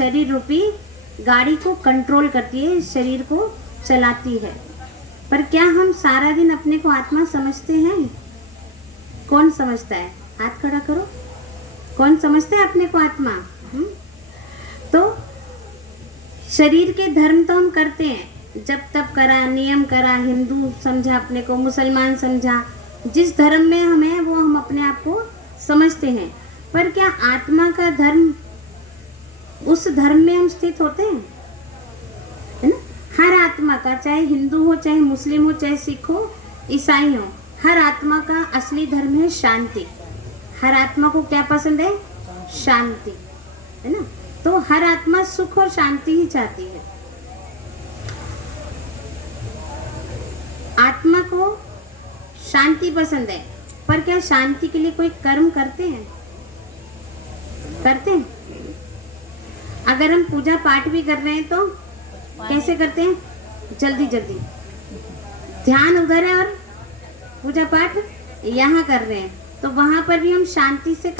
शरीर रूपी गाड़ी को कंट्रोल करती है, शरीर को चलाती है। पर क्या हम सारा दिन अपने को आत्मा समझते हैं? कौन समझता है? हाथ खड़ा करो। कौन समझता है अपने को आत्मा? तो शरीर के धर्म तो हम करते हैं, जब तब करा, नियम करा, हिंदू समझा अपने को, मुसलमान समझा, जिस धर्म में हम हैं वो हम अपने आप को समझते हैं। पर क्या आत्मा का धर्म, उस धर्म में हम स्थित होते हैं? है ना? हर आत्मा का, चाहे हिंदू हो, चाहे मुस्लिम हो, चाहे सिख हो, ईसाई हो, हर आत्मा का असली धर्म है शांति। हर आत्मा को क्या पसंद है? शांति, है ना? तो हर आत्मा सुख और शांति ही चाहती है। आत्मा को शांति पसंद है, पर क्या शांति के लिए कोई कर्म करते हैं? करते हैं? अगर हम पूजा पाठ भी कर रहे हैं तो कैसे करते हैं? जल्दी जल्दी, ध्यान उधर है और पूजा पाठ यहाँ कर रहे हैं, तो वहां पर भी हम शांति से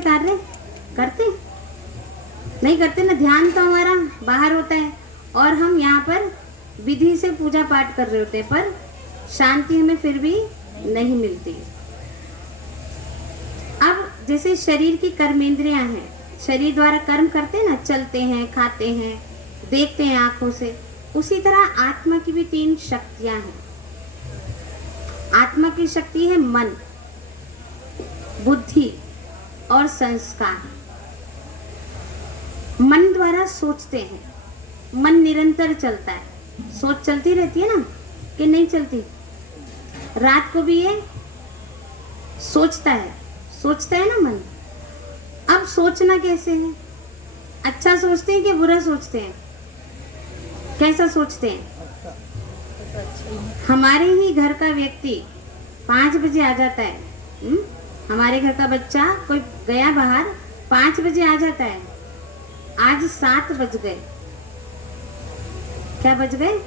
कार्य करते नहीं करते ना। ध्यान तो हमारा बाहर होता है और हम यहाँ पर विधि से पूजा पाठ कर रहे होते हैं, पर शांति हमें फिर भी नहीं मिलती। अब जैसे शरीर की कर्मेंद्रियां हैं, शरीर द्वारा कर्म करते हैं ना, चलते हैं, खाते हैं, देखते हैं आंखों से, उसी तरह आत्मा की भी 3 शक्तियां हैं। आत्मा की शक्ति है मन, बुद्धि और संस्कार। मन द्वारा सोचते हैं, मन निरंतर चलता है, सोच चलती रहती है ना, कि नहीं चलती? रात को भी ये सोचता है ना मन। अब सोचना कैसे है? अच्छा सोचते हैं कि बुरा सोचते हैं? कैसा सोचते हैं? हमारे ही घर का व्यक्ति 5 बजे आ जाता है, हमारे घर का बच्चा कोई गया बाहर, 5 बजे आ जाता है, आज 7 बज गए। क्या बज गए?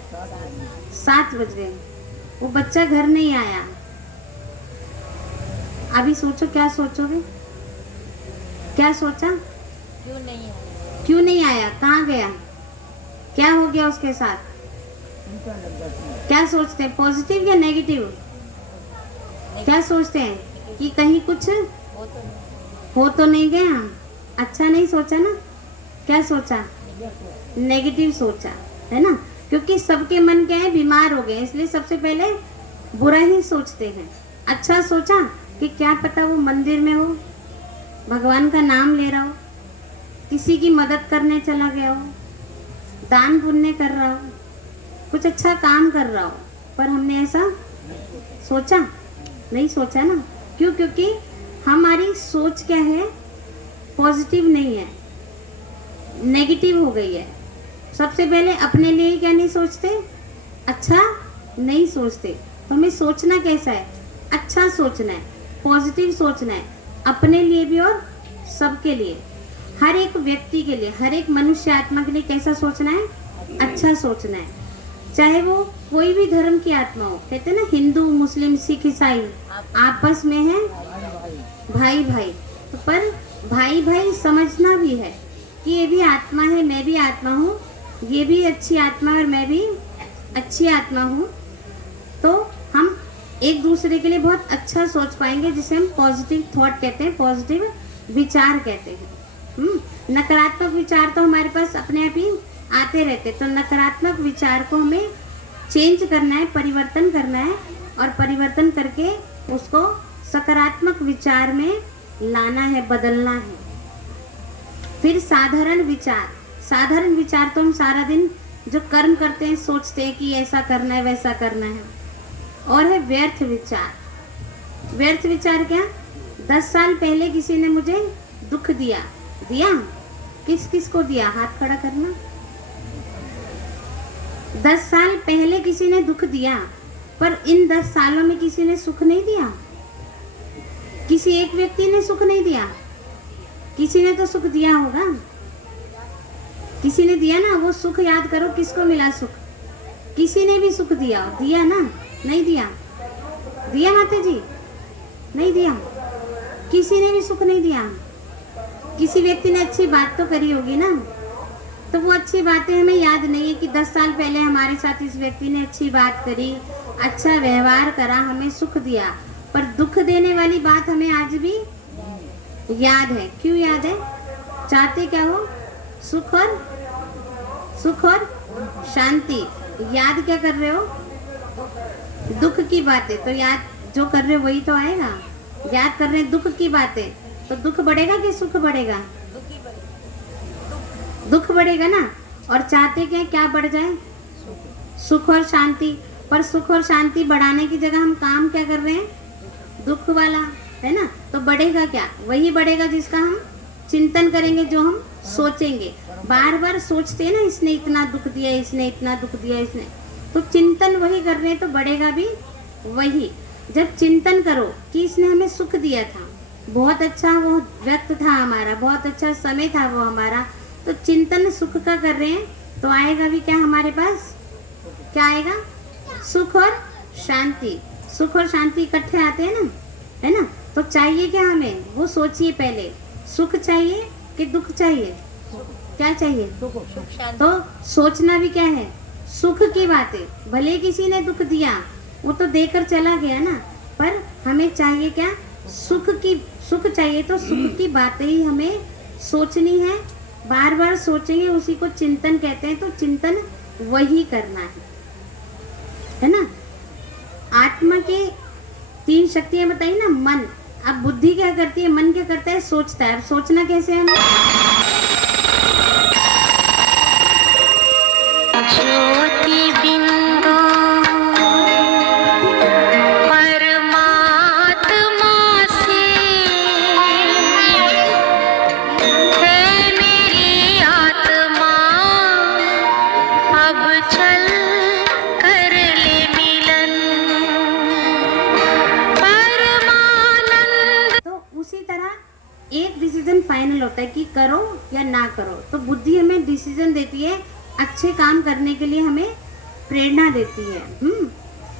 7 बज गए, वो बच्चा घर नहीं आया। अभी सोचो, क्या सोचोगे? क्या सोचा? क्यों नहीं आया? कहाँ गया? क्या हो गया उसके साथ? क्या सोचते हैं, पॉजिटिव या नेगेटिव? क्या सोचते हैं कि कहीं कुछ हो तो नहीं गया? अच्छा नहीं सोचा ना? क्या सोचा? नेगेटिव सोचा, है ना? क्योंकि सबके मन क्या है, बीमार हो गए, इसलिए सबसे पहले बुरा ही सोचते हैं। अच्छा सोचा कि क्या पता वो मंदिर में हो, भगवान का नाम ले रहा हो, किसी की मदद करने चला गया हो, दान पुण्य कर रहा हो, कुछ अच्छा काम कर रहा हो, पर हमने ऐसा सोचा नहीं? सोचा ना? क्यों? क्योंकि हमारी सोच क्या है, पॉजिटिव नहीं है, नेगेटिव हो गई है। सबसे पहले अपने लिए क्या नहीं सोचते, अच्छा नहीं सोचते। तो हमें सोचना कैसा है? अच्छा सोचना है, पॉजिटिव सोचना है, अपने लिए भी और सबके लिए, हर एक व्यक्ति के लिए, हर एक मनुष्य आत्मा के लिए कैसा सोचना है? अच्छा सोचना है। चाहे वो कोई भी धर्म की आत्मा हो, कहते हैं ना हिंदू, मुस्लिम, सिख, ईसाई आपस में है भाई भाई, तो पर भाई भाई समझना भी है कि ये भी आत्मा है, मैं भी आत्मा हूँ, ये भी अच्छी आत्मा और मैं भी अच्छी आत्मा हूँ। तो हम एक दूसरे के लिए बहुत अच्छा सोच पाएंगे, जिसे हम पॉजिटिव थॉट कहते हैं, पॉजिटिव विचार कहते हैं। नकारात्मक विचार तो हमारे पास अपने आप ही आते रहते, तो नकारात्मक विचार को हमें चेंज करना है, परिवर्तन करना है, और परिवर्तन करके उसको सकारात्मक विचार में लाना है, बदलना है। फिर साधारण विचार। साधारण विचार तो हम सारा दिन जो कर्म करते हैं, सोचते हैं कि ऐसा करना है, वैसा करना है। और है व्यर्थ विचार। व्यर्थ विचार क्या? 10 साल पहले किसी ने मुझे दुख दिया, किस किस को दिया? हाथ खड़ा करना। 10 साल पहले किसी ने दुख दिया, पर इन 10 सालों में किसी ने सुख नहीं दिया। किसी एक व्यक्ति ने सुख नहीं दिया, किसी ने तो सुख दिया होगा, किसी ने दिया ना। वो सुख याद करो, किसको मिला सुख? किसी ने भी सुख दिया ना? नहीं दिया? दिया माता जी? नहीं दिया, किसी ने भी सुख नहीं दिया। किसी व्यक्ति ने अच्छी बात तो करी होगी ना, तो वो अच्छी बातें हमें याद नहीं है कि 10 साल पहले हमारे साथ इस व्यक्ति ने अच्छी बात करी, अच्छा व्यवहार करा, हमें सुख दिया, पर दुख देने वाली बात हमें आज भी याद है। क्यों याद है? चाहते क्या हो? सुख और शांति। याद क्या कर रहे हो? दुख की बातें। तो याद जो कर रहे हो वही तो आएगा। याद कर रहे हैं दुख की बातें, तो दुख बढ़ेगा कि सुख बढ़ेगा? दुख बढ़ेगा ना। और चाहते क्या बढ़ जाए? सुख और शांति। पर सुख और शांति बढ़ाने की जगह हम काम क्या कर रहे हैं? दुख वाला, है ना। तो बढ़ेगा क्या? वही बढ़ेगा जिसका हम चिंतन करेंगे, जो हम सोचेंगे। बार बार सोचते हैं ना, इसने इतना दुख दिया, इसने इतना दुख दिया, इसने, तो चिंतन वही कर रहे हैं, तो बढ़ेगा भी वही। जब चिंतन करो कि इसने हमें सुख दिया था, बहुत अच्छा वो वक्त था हमारा, बहुत अच्छा समय था वो हमारा, तो चिंतन सुख का कर रहे हैं, तो आएगा भी क्या हमारे पास? क्या आएगा? सुख और शांति। सुख और शांति इकट्ठे आते हैं ना, है ना। तो चाहिए क्या हमें? वो सोचिए पहले, सुख चाहिए कि दुख चाहिए? क्या चाहिए? तो सोचना भी क्या है? सुख की बातें। भले किसी ने दुख दिया, वो तो देकर चला गया ना, पर हमें चाहिए क्या? सुख चाहिए, तो सुख की बातें ही हमें सोचनी है। बार बार सोचेंगे, उसी को चिंतन कहते हैं। तो चिंतन वही करना है ना। आत्मा के 3 शक्तियां बताई ना। मन, अब बुद्धि क्या करती है? मन क्या करता है? सोचता है। अब सोचना कैसे है हमें? ज्योति बिंदु परमात्मा से है मेरी आत्मा, अब चल कर ले मिलन परमानंद। तो उसी तरह एक डिसीजन फाइनल होता है कि करो या ना करो। तो बुद्धि हमें डिसीजन देती है, अच्छे काम करने के लिए हमें प्रेरणा देती है।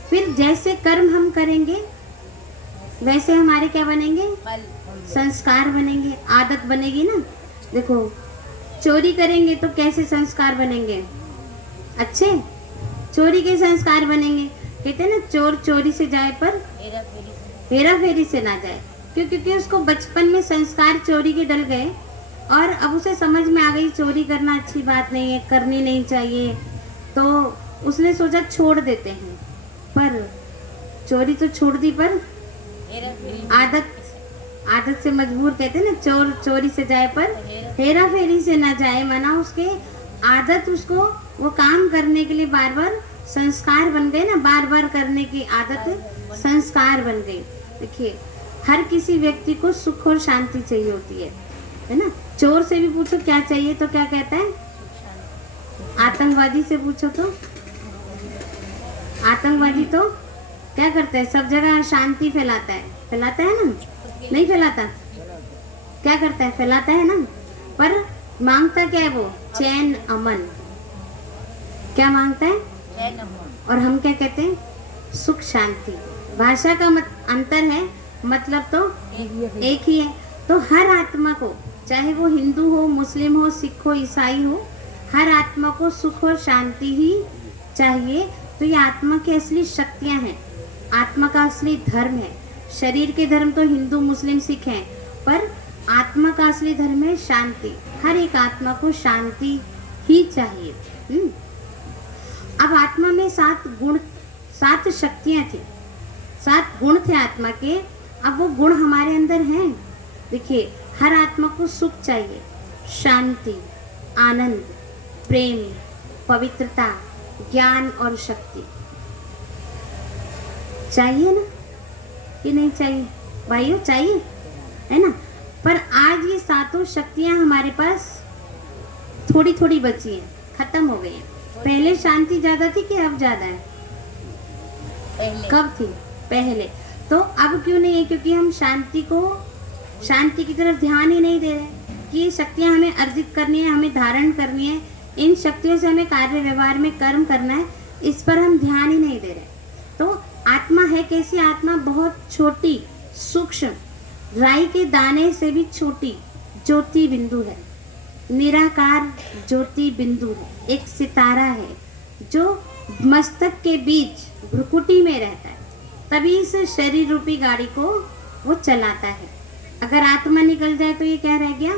फिर जैसे कर्म हम करेंगे वैसे हमारे क्या बनेंगे? संस्कार बनेंगे, आदत बनेगी ना। देखो, चोरी करेंगे तो कैसे संस्कार बनेंगे? अच्छे। चोरी के संस्कार बनेंगे। कहते हैं ना, चोर चोरी से जाए पर हेरा फेरी से ना जाए। क्योंकि उसको बचपन में संस्कार चोरी के डल गए, और अब उसे समझ में आ गई चोरी करना अच्छी बात नहीं है, करनी नहीं चाहिए, तो उसने सोचा छोड़ देते हैं। पर चोरी तो छोड़ दी, पर आदत से मजबूर, कहते हैं ना, चोर चोरी से जाए पर हेरा फेरी से ना जाए। माना उसके आदत, उसको वो काम करने के लिए बार बार संस्कार बन गए ना। बार बार करने की आदत संस्कार बन गई। देखिए, हर किसी व्यक्ति को सुख और शांति चाहिए होती है ना। चोर से भी पूछो क्या चाहिए तो क्या कहता है? आतंकवादी से पूछो तो आतंकवादी तो क्या करता है? सब जगह शांति फैलाता है ना? नहीं फैलाता? क्या करता है? फैलाता है ना। पर मांगता क्या है वो? चैन अमन। क्या मांगता है? चैन अमन। और हम क्या कहते हैं? सुख शांति। भाषा का अंतर है, मतलब तो एक ही है। तो हर आत्मा को, चाहे वो हिंदू हो, मुस्लिम हो, सिख हो, ईसाई हो, हर आत्मा को सुख और शांति ही चाहिए। तो ये आत्मा की असली शक्तियां हैं, आत्मा का असली धर्म है। शरीर के धर्म तो हिंदू, मुस्लिम, सिख हैं, पर आत्मा का असली धर्म है शांति। हर एक आत्मा को शांति ही चाहिए। अब आत्मा में 7 शक्तियां थी, 7 गुण थे आत्मा के। अब वो गुण हमारे अंदर हैं। देखिए, हर आत्मा को सुख चाहिए, शांति, आनंद, प्रेम, पवित्रता, ज्ञान और शक्ति चाहिए ना, कि नहीं चाहिए? भाइयों, चाहिए, है ना। पर आज ये 7 शक्तियां हमारे पास थोड़ी थोड़ी बची हैं, खत्म हो गई हैं। पहले शांति ज्यादा थी कि अब ज्यादा है? पहले। कब थी? पहले। तो अब क्यों नहीं है? क्योंकि हम शांति की तरफ ध्यान ही नहीं दे रहे कि ये शक्तियां हमें अर्जित करनी है, हमें धारण करनी है, इन शक्तियों से हमें कार्य व्यवहार में कर्म करना है, इस पर हम ध्यान ही नहीं दे रहे। तो आत्मा है कैसी? आत्मा बहुत छोटी, सूक्ष्म, राई के दाने से भी छोटी, ज्योति बिंदु है, निराकार ज्योति बिंदु है, एक सितारा है जो मस्तक के बीच भ्रुकुटी में रहता है, तभी इस शरीर रूपी गाड़ी को वो चलाता है। अगर आत्मा निकल जाए तो ये क्या रह गया?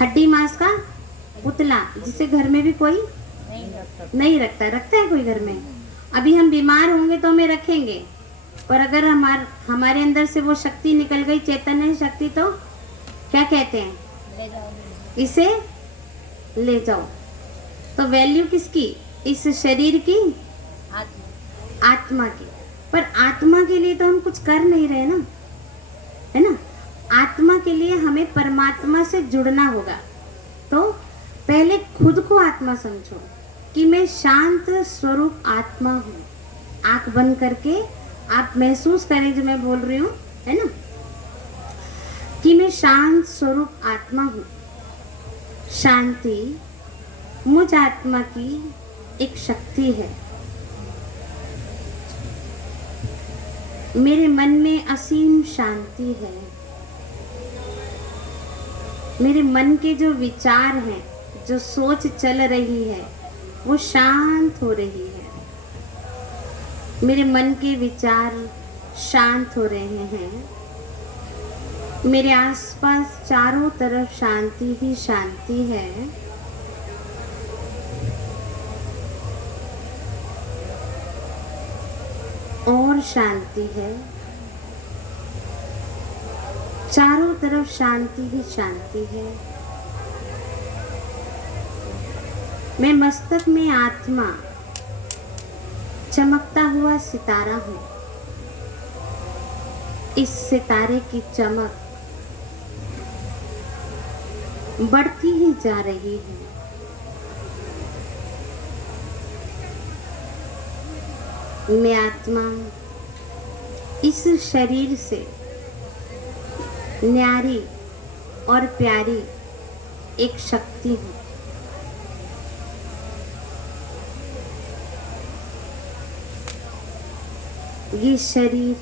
हड्डी मांस का पुतला, जिसे घर में भी कोई नहीं रखता। रखता है कोई घर में? अभी हम बीमार होंगे तो हमें रखेंगे, पर अगर हमारे अंदर से वो शक्ति निकल गई, चैतन्य शक्ति, तो क्या कहते हैं? इसे ले जाओ। तो वैल्यू किसकी? इस शरीर की, आत्मा की। पर आत्मा के लिए तो हम कुछ कर नहीं रहे ना, है ना? आत्मा के लिए हमें परमात्मा से जुड़ना होगा। तो पहले खुद को आत्मा समझो कि मैं शांत स्वरूप आत्मा हूँ। आंख बंद करके आप महसूस करें जो मैं बोल रही हूँ, है ना, कि मैं शांत स्वरूप आत्मा हूँ। शांति मुझ आत्मा की एक शक्ति है। मेरे मन में असीम शांति है। मेरे मन के जो विचार हैं, जो सोच चल रही है, वो शांत हो रही है। मेरे मन के विचार शांत हो रहे हैं। मेरे आसपास चारों तरफ शांति ही शांति है। और शांति है। चारों तरफ शांति ही शांति है। मैं मस्तक में आत्मा, चमकता हुआ सितारा हूँ। इस सितारे की चमक बढ़ती ही जा रही है। मैं आत्मा इस शरीर से न्यारी और प्यारी एक शक्ति हूँ। ये शरीर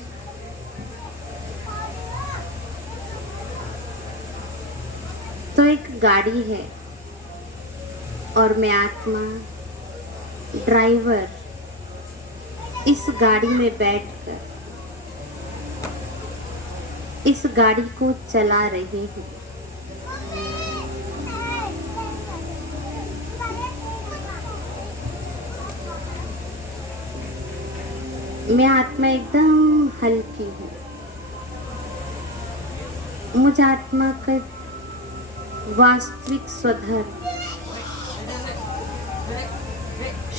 तो एक गाड़ी है और मैं आत्मा ड्राइवर इस गाड़ी में बैठकर इस गाड़ी को चला रही हूँ। मैं आत्मा एकदम हल्की हूँ। मुझ आत्मा का वास्तविक स्वधर्म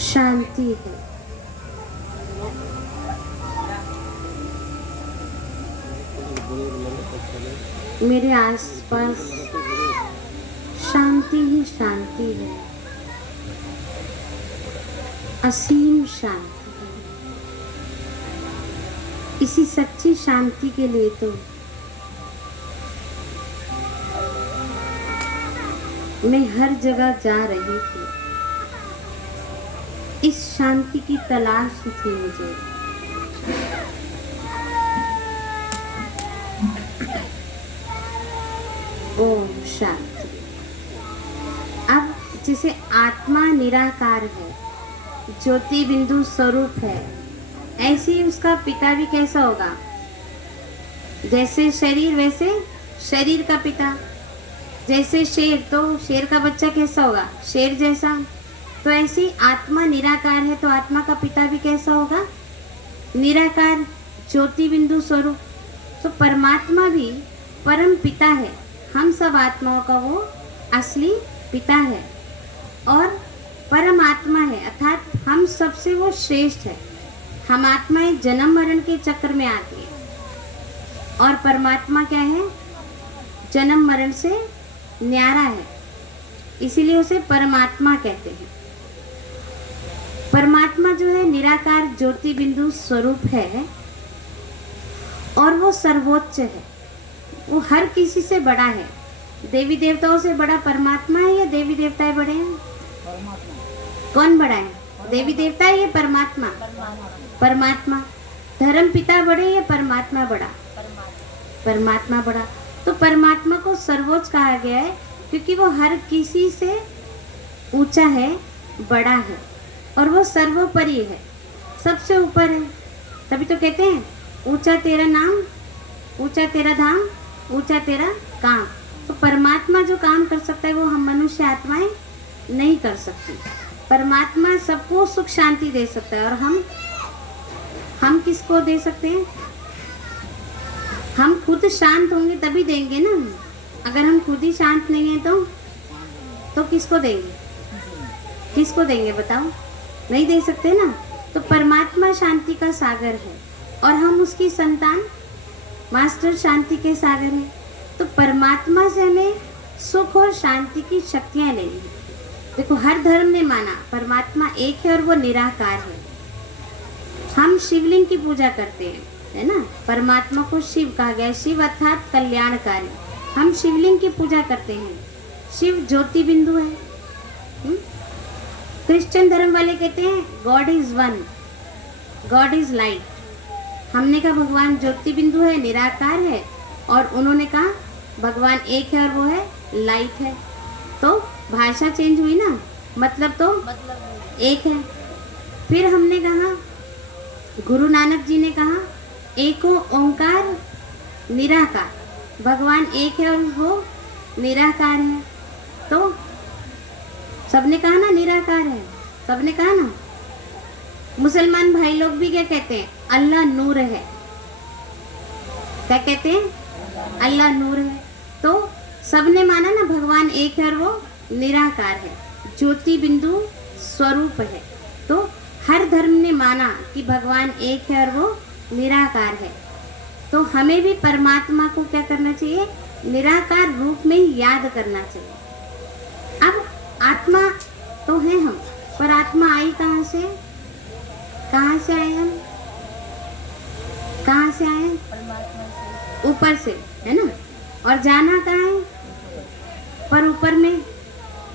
शांति है। मेरे आसपास शांति ही शांति है, असीम शांति है। इसी सच्ची शांति के लिए तो मैं हर जगह जा रही थी। इस शांति की तलाश थी मुझे। ओम शांति। अब जैसे आत्मा निराकार है, ज्योति बिंदु स्वरूप है, ऐसे ही उसका पिता भी कैसा होगा? जैसे शरीर वैसे शरीर का पिता। जैसे शेर तो शेर का बच्चा कैसा होगा? शेर जैसा। तो ऐसी आत्मा निराकार है तो आत्मा का पिता भी कैसा होगा? निराकार ज्योति बिंदु स्वरूप। तो परमात्मा भी परम पिता है। हम सब आत्माओं का वो असली पिता है और परमात्मा है, अर्थात हम सबसे वो श्रेष्ठ है। हम आत्माएं जन्म मरण के चक्र में आती है और परमात्मा क्या है? जन्म मरण से न्यारा है, इसीलिए उसे परमात्मा कहते हैं। परमात्मा जो है निराकार ज्योति बिंदु स्वरूप है और वो सर्वोच्च है। वो हर किसी से बड़ा है। देवी देवताओं से बड़ा परमात्मा है या देवी देवताएं बड़े हैं? कौन बड़ा है? देवी देवता है या परमात्मा? परमात्मा। धर्म पिता बड़े या परमात्मा बड़ा? परमात्मा बड़ा। तो परमात्मा को सर्वोच्च कहा गया है क्योंकि वो हर किसी से ऊंचा है, बड़ा है और वो सर्वोपरि है, सबसे ऊपर है। तभी तो कहते हैं ऊंचा तेरा नाम, ऊंचा तेरा धाम, ऊंचा तेरा काम। तो परमात्मा जो काम कर सकता है वो हम मनुष्य आत्माएं नहीं कर सकती। परमात्मा सबको सुख शांति दे सकता है और हम किसको दे सकते हैं? हम खुद शांत होंगे तभी देंगे ना। अगर हम खुद ही शांत नहीं हैं तो किसको देंगे? किसको देंगे बताओ? नहीं दे सकते ना। तो परमात्मा शांति का सागर है और हम उसकी संतान, मास्टर शांति के सागर हैं। तो परमात्मा से हमें सुख और शांति की शक्तियाँ लेनी है। देखो हर धर्म ने माना परमात्मा एक है और वो निराकार है। हम शिवलिंग की पूजा करते हैं, है ना। परमात्मा को शिव कहा गया है, शिव अर्थात कल्याणकारी। हम शिवलिंग की पूजा करते हैं। शिव ज्योति बिंदु है। क्रिश्चियन धर्म वाले कहते हैं God is one, God is light. हमने कहा भगवान ज्योति बिंदु है, निराकार है, और उन्होंने कहा भगवान एक है और वो है लाइट है। तो भाषा चेंज हुई ना, मतलब तो एक है। फिर हमने कहा, गुरु नानक जी ने कहा एको ओंकार निराकार, भगवान एक है और वो निराकार है। तो सबने कहा ना निराकार है, सबने कहा ना। मुसलमान भाई लोग भी क्या कहते हैं? अल्लाह नूर है। क्या कहते हैं? अल्लाह नूर है। तो सबने माना ना भगवान एक है और वो निराकार है, ज्योति बिंदु स्वरूप है। तो हर धर्म ने माना कि भगवान एक है और वो निराकार है। तो हमें भी परमात्मा को क्या करना चाहिए? निराकार रूप में ही याद करना चाहिए। अब आत्मा तो है हम, पर आत्मा आई कहाँ से? कहाँ से आए हम? कहाँ से आए? ऊपर से, है ना। और जाना कहाँ है? पर ऊपर में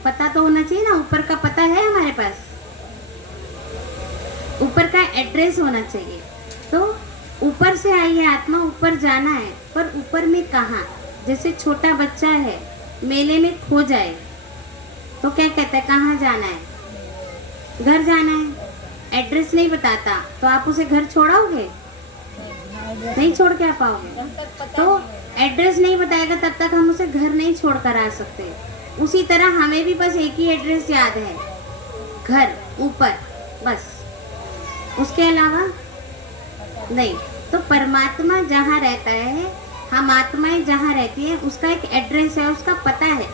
पता तो होना चाहिए ना। ऊपर का पता है हमारे पास, ऊपर का एड्रेस होना चाहिए। तो ऊपर से आई है आत्मा, ऊपर जाना है, पर ऊपर में कहाँ? जैसे छोटा बच्चा है, मेले में खो जाए तो क्या कहता है? कहाँ जाना है? घर जाना है। एड्रेस नहीं बताता तो आप उसे घर छोड़ोगे? नहीं छोड़ के आ पाओगे। तो एड्रेस नहीं बताएगा तब तक हम उसे घर नहीं छोड़ कर आ सकते। उसी तरह हमें भी बस एक ही एड्रेस याद है, घर, ऊपर, बस, उसके अलावा नहीं। तो परमात्मा जहाँ रहता है, हम आत्माएं जहाँ रहती हैं, उसका एक एड्रेस है, उसका पता है।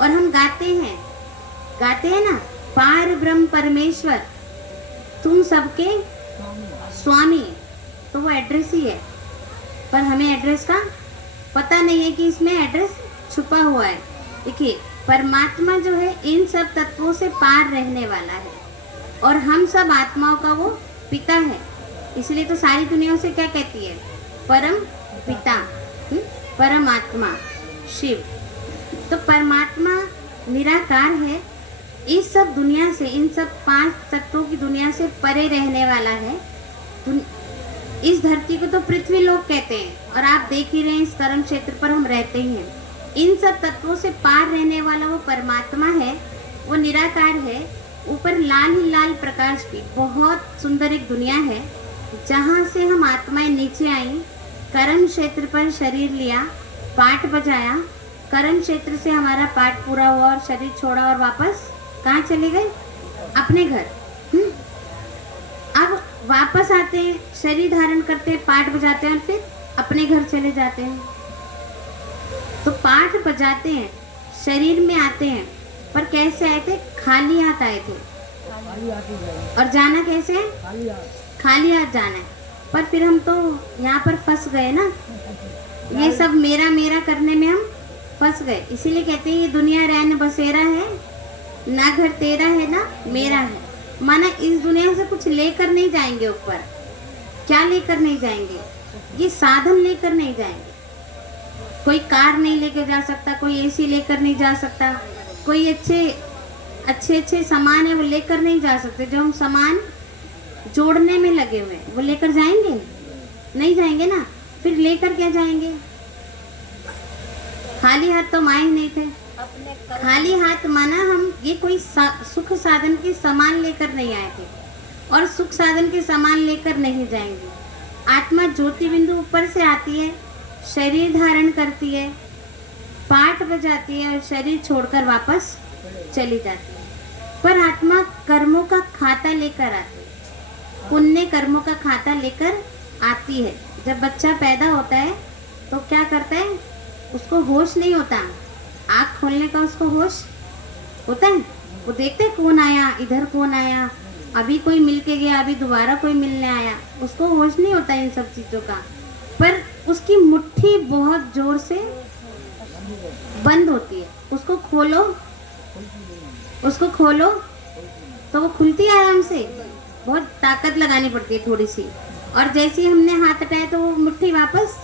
और हम गाते हैं ना, पार ब्रह्म परमेश्वर तुम सबके स्वामी। तो वो एड्रेस ही है, पर हमें एड्रेस का पता नहीं है कि इसमें एड्रेस छुपा हुआ है। देखिए परमात्मा जो है इन सब तत्वों से पार रहने वाला है और हम सब आत्माओं का वो पिता है। इसलिए तो सारी दुनिया से क्या कहती है? परम पिता, परमात्मा, शिव। तो परमात्मा निराकार है, इस सब दुनिया से, इन सब 5 तत्वों की दुनिया से परे रहने वाला है। इस धरती को तो पृथ्वी लोक कहते हैं और आप देख ही रहे हैं इस कर्म क्षेत्र पर हम रहते ही हैं। इन सब तत्वों से पार रहने वाला वो परमात्मा है, वो निराकार है। ऊपर लाल ही लाल प्रकाश की बहुत सुंदर एक दुनिया है, जहाँ से हम आत्माएं नीचे आई, कर्म क्षेत्र पर शरीर लिया, पाठ बजाया, कर्म क्षेत्र से हमारा पाठ पूरा हुआ और शरीर छोड़ा और वापस कहाँ चले गए? अपने घर। अब वापस आते हैं, शरीर धारण करते हैं, पाठ बजाते हैं और फिर अपने घर चले जाते हैं। तो पाठ बजाते हैं, शरीर में आते हैं, पर कैसे आए थे? खाली हाथ आए थे। और जाना कैसे है? खाली हाथ जाना है। पर फिर हम तो यहाँ पर फंस गए ना, ये सब मेरा मेरा करने में हम फंस गए। इसीलिए कहते हैं ये दुनिया रैन बसेरा है, ना घर तेरा है ना मेरा है। माना इस दुनिया से कुछ लेकर नहीं जाएंगे ऊपर। क्या लेकर नहीं जाएंगे? ये साधन लेकर नहीं जाएंगे। कोई कार नहीं लेकर जा सकता, कोई एसी लेकर नहीं जा सकता, कोई अच्छे सामान है वो लेकर नहीं जा सकते। जो हम सामान जोड़ने में लगे हुए हैं वो लेकर जाएंगे? नहीं जाएंगे ना। फिर लेकर क्या जाएंगे? खाली हाथ तो माए नहीं थे। खाली हाथ माना हम ये कोई सुख साधन के सामान लेकर नहीं आए थे और सुख साधन के सामान लेकर नहीं जाएंगे। आत्मा ज्योति बिंदु ऊपर से आती है, शरीर धारण करती है, पाठ बजाती है और शरीर छोड़कर वापस चली जाती है। पर आत्मा कर्मों का खाता लेकर आती है, पुण्य कर्मों का खाता लेकर आती है। जब बच्चा पैदा होता है तो क्या करता है, उसको होश नहीं होता, आँख खोलने का उसको होश होता है। वो देखते कौन आया, इधर कौन आया, अभी कोई मिल के गया, अभी दोबारा कोई मिलने आया, उसको होश नहीं होता इन सब चीज़ों का। पर उसकी मुट्ठी बहुत जोर से बंद होती है, उसको खोलो तो वो खुलती है आराम से। बहुत ताकत लगानी पड़ती है थोड़ी सी, और जैसे ही हमने हाथ हटाया तो वो मुट्ठी वापस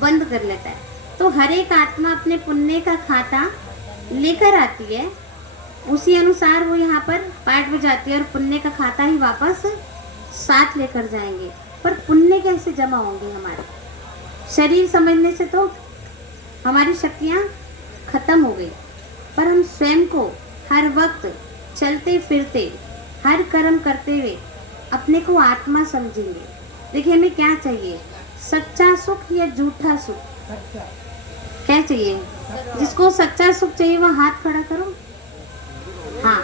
बंद कर लेता है। तो हर एक आत्मा अपने पुण्य का खाता लेकर आती है, उसी अनुसार वो यहाँ पर पाठ बजाती है और पुण्य का खाता ही वापस साथ लेकर जाएंगे। पर पुण्य कैसे जमा होंगे हमारे? शरीर समझने से तो हमारी शक्तियाँ खत्म हो गई, पर हम स्वयं को हर वक्त चलते फिरते हर कर्म करते हुए अपने को आत्मा समझेंगे। देखिए हमें क्या चाहिए, सच्चा सुख या झूठा सुख? क्या चाहिए? जिसको सच्चा सुख चाहिए वो हाथ खड़ा करो। हाँ,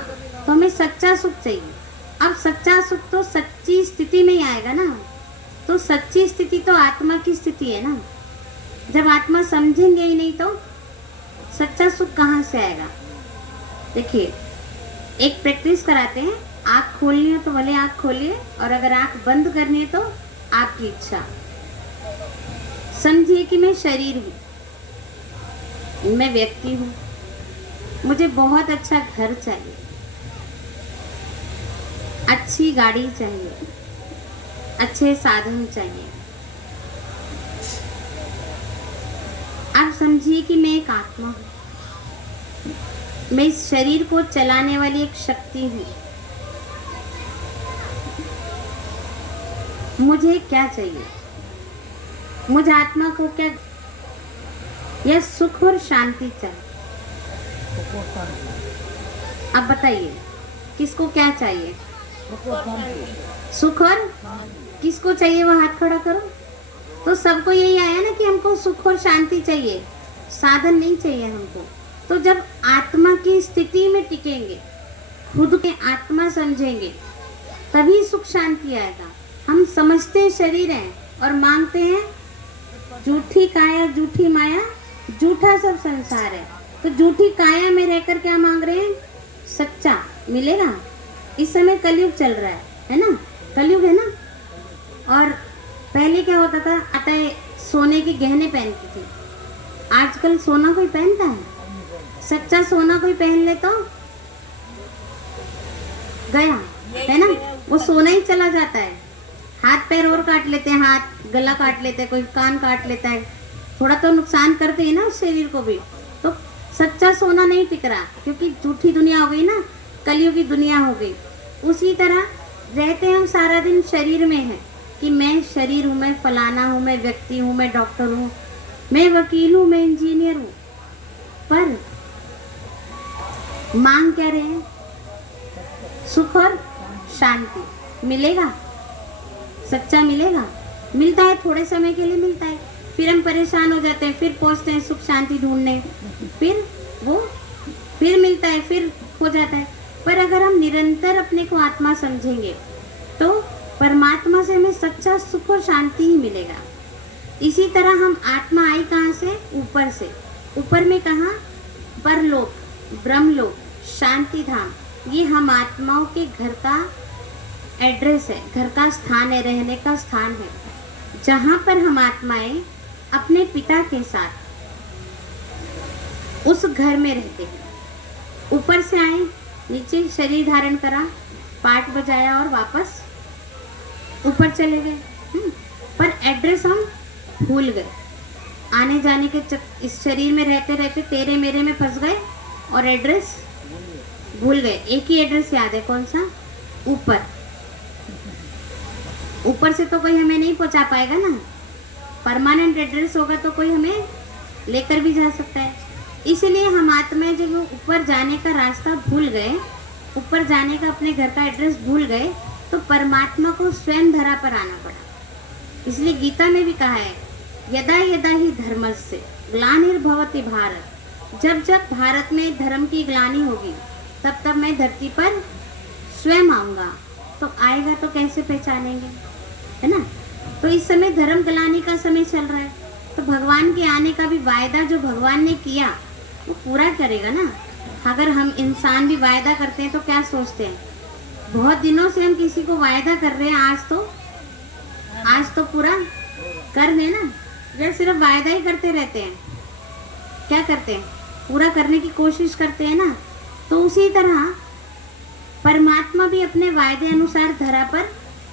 तो हमें सच्चा सुख चाहिए। अब सच्चा सुख तो सच्ची स्थिति में ही आएगा ना, तो सच्ची स्थिति तो आत्मा की स्थिति है ना। जब आत्मा समझेंगे ही नहीं तो सच्चा सुख कहाँ से आएगा? देखिए एक प्रैक्टिस कराते हैं, आँख खोलनी हो तो भले आँख खोलिए, और अगर आँख बंद करनी है तो आपकी इच्छा। समझिए कि मैं शरीर हूँ, मैं व्यक्ति हूँ, मुझे बहुत अच्छा घर चाहिए, अच्छी गाड़ी चाहिए, अच्छे साधन चाहिए। आप समझिए कि मैं एक आत्मा हूँ, मैं इस शरीर को चलाने वाली एक शक्ति हूँ। मुझे क्या चाहिए? मुझे आत्मा को क्या, यह सुख और शांति चाहिए। अब बताइए किसको क्या चाहिए? सुख और किसको चाहिए? वो हाथ खड़ा करो। तो सबको यही आया ना कि हमको सुख और शांति चाहिए, साधन नहीं चाहिए हमको। तो जब आत्मा की स्थिति में टिकेंगे, खुद के आत्मा समझेंगे, तभी सुख शांति आएगा। हम समझते हैं शरीर है और मांगते हैं झूठी काया झूठी माया, झूठा सब संसार है। तो झूठी काया में रहकर क्या मांग रहे हैं? सच्चा मिलेगा। इस समय कलयुग चल रहा है ना, कलयुग है ना। और पहले क्या होता था, आता है सोने के गहने पहनती थी, आजकल सोना कोई पहनता है? सच्चा सोना कोई पहन ले तो गया है ना, वो सोना ही चला जाता है। हाथ पैर और काट लेते हैं, हाथ गला काट लेते हैं, कोई कान काट लेता है, थोड़ा तो नुकसान करते हैं ना उस शरीर को भी। तो सच्चा सोना नहीं टिक रहा, क्योंकि झूठी दुनिया हो गई ना, कलयुग की दुनिया हो गई। उसी तरह रहते हम सारा दिन शरीर में है कि मैं शरीर हूँ, मैं फलाना हूँ, मैं व्यक्ति हूँ, मैं डॉक्टर हूँ, मैं वकील हूँ, मैं इंजीनियर हूँ। पर मांग क्या रहे हैं? सुख और शांति मिलेगा? सच्चा मिलेगा? मिलता है, थोड़े समय के लिए मिलता है, फिर हम परेशान हो जाते हैं, फिर पहुंचते हैं सुख शांति ढूंढने, फिर मिलता है, फिर हो जाता है। पर अगर हम निरंतर अपने को आत्मा समझेंगे तो परमात्मा से हमें सच्चा सुख और शांति ही मिलेगा। इसी तरह हम आत्मा आई कहाँ से? ऊपर से। ऊपर में कहाँ? परलोक, ब्रह्मलोक, शांति धाम। ये हम आत्माओं के घर का एड्रेस है, घर का स्थान है, रहने का स्थान है, जहाँ पर हम आत्माएं अपने पिता के साथ उस घर में रहते हैं। ऊपर से आए, नीचे शरीर धारण करा, पाठ बजाया और वापस ऊपर चले गए। पर एड्रेस हम भूल गए। आने जाने के इस शरीर में रहते रहते तेरे मेरे में फंस गए और एड्रेस भूल गए। एक ही एड्रेस याद है, कौन सा? ऊपर। ऊपर से तो कोई हमें नहीं पहुंचा पाएगा ना, परमानेंट एड्रेस होगा तो कोई हमें लेकर भी जा सकता है। इसलिए हम आत्मा जब ऊपर जाने का रास्ता भूल गए, ऊपर जाने का अपने घर का एड्रेस भूल गए, तो परमात्मा को स्वयं धरा पर आना पड़ा। इसलिए गीता में भी कहा है, यदा यदा ही धर्मस्य ग्लानिर्भवति भारत, जब जब भारत में धर्म की ग्लानि होगी तब तब मैं धरती पर स्वयं आऊँगा। तो आएगा तो कैसे पहचानेंगे, है ना। तो इस समय धर्म ग्लानि का समय चल रहा है, तो भगवान के आने का भी वायदा जो भगवान ने किया वो पूरा करेगा ना। अगर हम इंसान भी वायदा करते हैं तो क्या सोचते हैं, बहुत दिनों से हम किसी को वायदा कर रहे हैं, आज तो पूरा कर दे ना। या सिर्फ वायदा ही करते रहते हैं, क्या करते हैं, पूरा करने की कोशिश करते हैं ना। तो उसी तरह परमात्मा भी अपने वायदे अनुसार धरा पर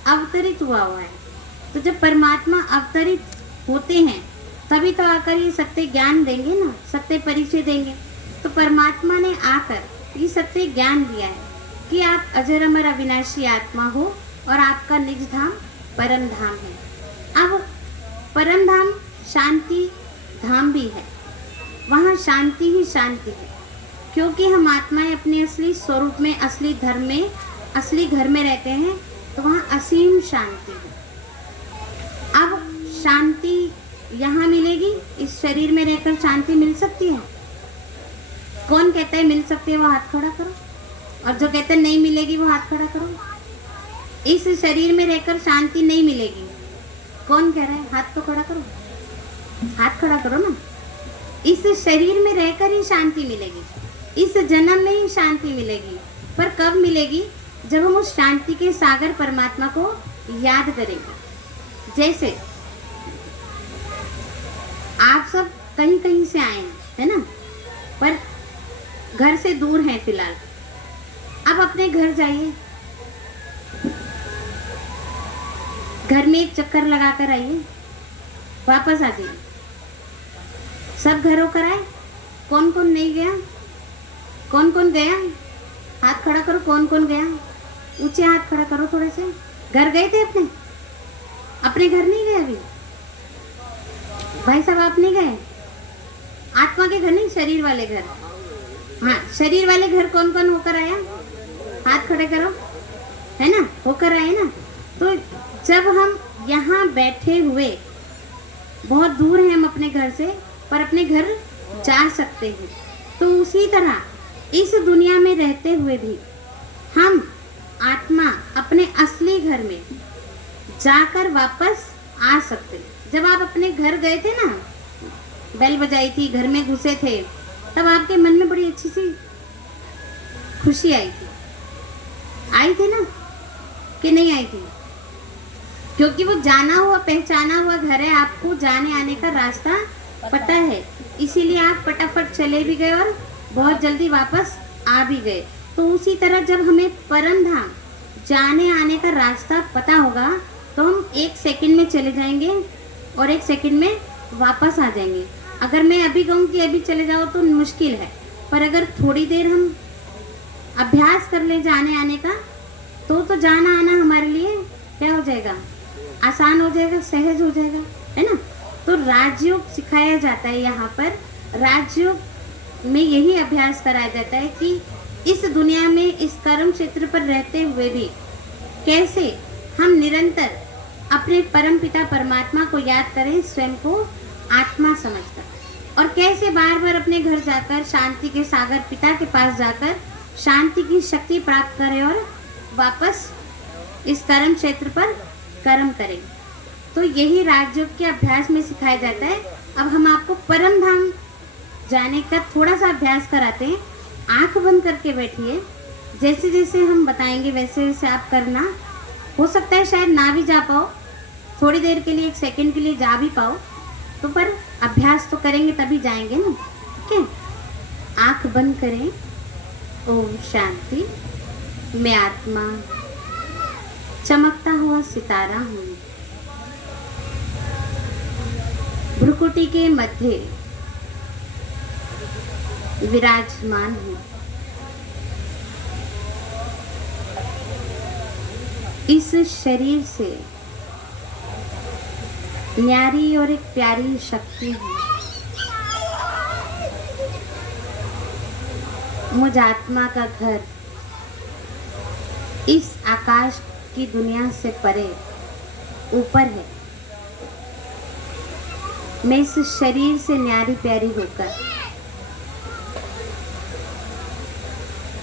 अवतरित हुआ है। तो जब परमात्मा अवतरित होते हैं तभी तो आकर ये सत्य ज्ञान देंगे ना, सत्य परिचय देंगे। तो परमात्मा ने आकर ये सत्य ज्ञान दिया है कि आप अजर अमर अविनाशी आत्मा हो और आपका निज धाम परम धाम है। अब परम धाम शांति धाम भी है, वहाँ शांति ही शांति है, क्योंकि हम आत्माएं अपने असली स्वरूप में, असली धर्म में, असली घर में रहते हैं, तो वहाँ असीम शांति है। अब शांति यहाँ मिलेगी, इस शरीर में रहकर शांति मिल सकती है? कौन कहता है मिल सकती है, वो हाथ खड़ा करो। और जो कहते हैं नहीं मिलेगी वो हाथ खड़ा करो। इस शरीर में रहकर शांति नहीं मिलेगी, कौन कह रहा है, हाथ तो खड़ा करो, हाथ खड़ा करो ना। इस शरीर में रहकर ही शांति मिलेगी, इस जन्म में ही शांति मिलेगी। पर कब मिलेगी, जब हम उस शांति के सागर परमात्मा को याद करेंगे। जैसे आप सब कहीं कहीं से आए हैं, है ना, पर घर से दूर हैं फिलहाल। अब अपने घर जाइए, घर में एक चक्कर लगा कर आइए, वापस आ जाइए। सब घर होकर आए, कौन कौन नहीं गया, कौन कौन गया, हाथ खड़ा करो। कौन कौन गया, ऊंचे हाथ खड़ा करो थोड़े से। घर गए थे अपने घर नहीं गए अभी, भाई साहब आप नहीं गए, आत्मा के घर नहीं, शरीर वाले घर। हाँ, शरीर वाले घर कौन कौन होकर आया, हाथ खड़े करो, है ना, होकर आए ना। तो जब हम यहाँ बैठे हुए, बहुत दूर हैं हम अपने घर से, पर अपने घर जा सकते हैं। तो उसी तरह इस दुनिया में रहते हुए भी हम आत्मा अपने असली घर में जाकर वापस आ सकते हैं। जब आप अपने घर गए थे ना, बेल बजाई थी, घर में घुसे थे, तब आपके मन में बड़ी अच्छी सी खुशी आई थी ना, कि नहीं आई थी? क्योंकि वो जाना हुआ पहचाना हुआ घर है, आपको जाने आने का रास्ता पता है, इसीलिए आप फटाफट चले भी गए और बहुत जल्दी वापस आ भी गए। तो उसी तरह जब हमें परम धाम जाने आने का रास्ता पता होगा तो हम 1 सेकंड में चले जाएंगे और 1 सेकंड में वापस आ जाएंगे। अगर मैं अभी कहूँ कि अभी चले जाओ तो मुश्किल है, पर अगर थोड़ी देर हम अभ्यास कर ले जाने आने का, तो जाना आना हमारे लिए क्या हो जाएगा, आसान हो जाएगा, सहज हो जाएगा, है ना। तो राजयोग सिखाया जाता है यहाँ पर। राजयोग में यही अभ्यास कराया जाता है कि इस दुनिया में, इस कर्म क्षेत्र पर रहते हुए भी कैसे हम निरंतर अपने परम पिता परमात्मा को याद करें, स्वयं को आत्मा समझकर, और कैसे बार बार अपने घर जाकर शांति के सागर पिता के पास जाकर शांति की शक्ति प्राप्त करें और वापस इस कर्म क्षेत्र पर कर्म करें। तो यही राजयोग के अभ्यास में सिखाया जाता है। अब हम आपको परम धाम जाने का थोड़ा सा अभ्यास कराते हैं। आंख बंद करके बैठिए, जैसे जैसे हम बताएंगे वैसे वैसे आप करना। हो सकता है शायद ना भी जा पाओ, थोड़ी देर के लिए, 1 सेकंड के लिए जा भी पाओ, तो पर अभ्यास तो करेंगे तभी जाएंगे ना, ठीक है। आंख बंद करें। ओम शांति। मैं आत्मा चमकता हुआ सितारा हूँ, भ्रुकुटी के मध्य विराजमान हूँ। इस शरीर से न्यारी और एक प्यारी शक्ति है मुझ आत्मा का घर इस आकाश की दुनिया से परे ऊपर है। मैं इस शरीर से न्यारी प्यारी होकर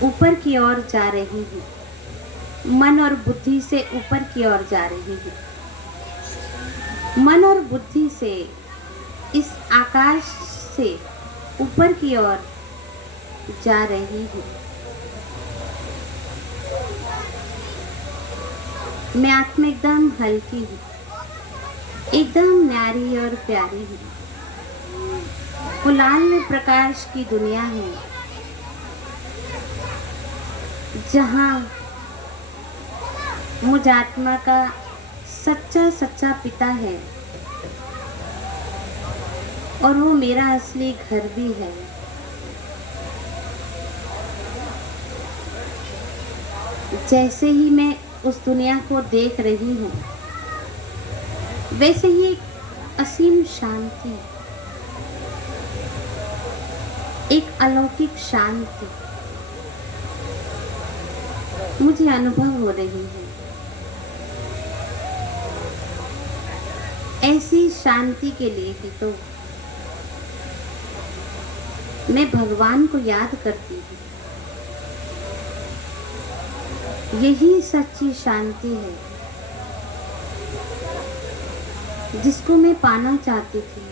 ऊपर की ओर जा रही हूँ। मन और बुद्धि से ऊपर की ओर जा रही हूँ। मन और बुद्धि से इस आकाश से ऊपर की ओर जा रही हूँ। मैं आत्मा एकदम हल्की हूँ, एकदम न्यारी और प्यारी हूँ। फुलाल प्रकाश की दुनिया है जहाँ मुझ आत्मा का सच्चा सच्चा पिता है और वो मेरा असली घर भी है। जैसे ही मैं उस दुनिया को देख रही हूँ, वैसे ही एक असीम शांति, एक अलौकिक शांति मुझे अनुभव हो रही है। ऐसी शांति के लिए ही तो मैं भगवान को याद करती हूँ। यही सच्ची शांति है जिसको मैं पाना चाहती थी।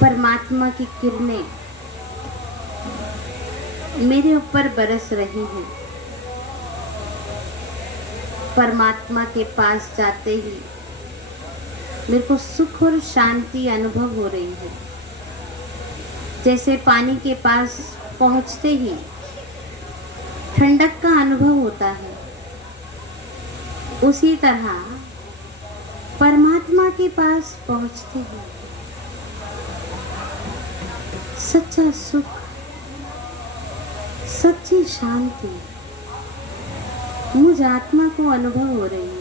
परमात्मा की किरणें मेरे ऊपर बरस रही हैं। परमात्मा के पास जाते ही मेरे को सुख और शांति अनुभव हो रही है। जैसे पानी के पास पहुंचते ही ठंडक का अनुभव होता है, उसी तरह परमात्मा के पास पहुंचते ही सच्चा सुख, सच्ची शांति मुझ आत्मा को अनुभव हो रही है।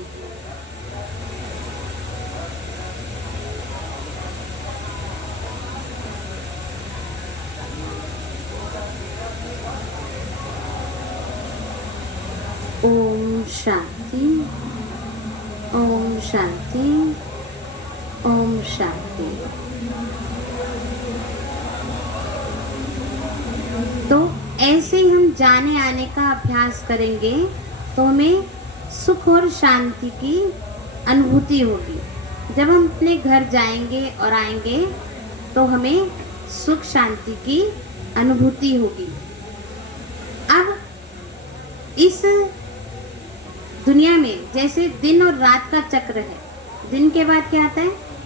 ओम शांति, ओम शांति, ओम शांति। तो ऐसे ही हम जाने आने का अभ्यास करेंगे तो हमें सुख और शांति की अनुभूति होगी। जब हम अपने घर जाएंगे और आएंगे तो हमें सुख शांति की अनुभूति होगी। अब इस दुनिया में जैसे दिन और रात का चक्र है, दिन के बाद क्या आता है?